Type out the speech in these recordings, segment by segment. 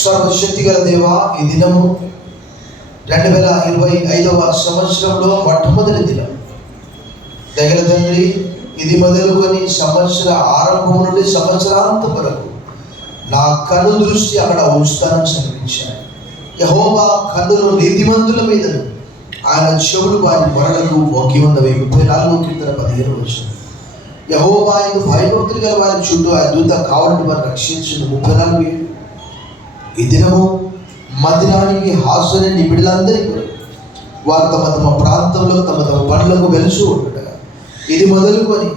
సర్వశక్తి గల దేవా, ఈ దినము 2025వ సంవత్సరంలో మొట్టమొదటి దినం. దగ్గర తండ్రి, ఇది మొదలుకొని సంవత్సర ఆరంభం నుండి సంవత్సరాంతం వరకు నా కను దృష్టి అక్కడ ఉంచుతానని చదివించాను. యెహోవా కన్నులు నీతిమంతుల మీదను, ఆయన చెవులు వారి మొరలకు వంగి ఉన్నవి. 34వ కీర్తన 15వ వచనం. యెహోవా యందు భయభక్తులు గల వారి చుట్టూ ఆయన దూత కావలని వారిని రక్షించిన 34. ఈ దినము మందిరానికి హాజరైన నీ బిడ్డలందరికీ వారు తమ తమ ప్రాంతంలో తమ తమ పనులకు వెలుచు ఉండగా, ఇది మొదలుకొని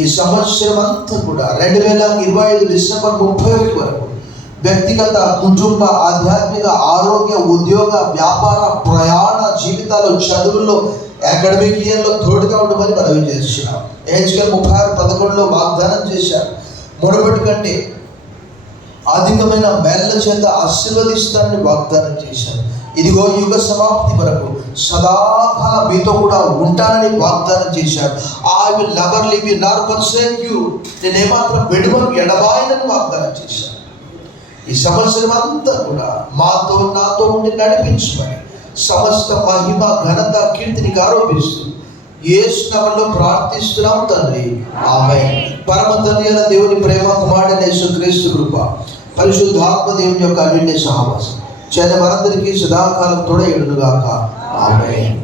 ఈ సంవత్సరం అంతా కూడా 2025 డిసెంబర్ 31 వరకు వ్యక్తిగత, కుటుంబ, ఆధ్యాత్మిక, ఆరోగ్య, ఉద్యోగ, వ్యాపార, ప్రయాణ జీవితాలు, చదువుల్లో, అకాడమిక్ ఇయర్లో తోడుగా ఉండమని మనవి చేస్తున్నాం. హెచ్కేఎల్ 36:11 వాగ్దానం చేశారు. మునుపటి కంటే అధికమైన మేళ్ల చేత ఆశీర్వదిస్తానని వాగ్దానం చేశారు. ఇదిగో యుగ సమాప్తి వరకు సదాకాలం మీతో కూడా ఉంటానని వాగ్దానం చేశారు. I will never leave you Nar forsake you. నేను ఏమాత్రం విడువను, ఎడబాయనని వాగ్దానం చేశాను. ఈ సంవత్సరం అంతా కూడా మాతో నాతో ఉండి నడిపించమని సమస్త మహిమ, ఘనత, కీర్తిని ఆరోపిస్తూ యేసు నామములో ప్రార్థిస్తున్నాం తండ్రి, ఆమేన్. పరమ తండ్రి అయిన దేవుని ప్రేమ, కుమారుడైన యేసుక్రీస్తు కృప, పరిశుద్ధాత్మ దేవుని యొక్క అన్యోన్య సహవాసం మనందరికీ సదాకాలం తోడై ఉండును గాక. ఆమేన్.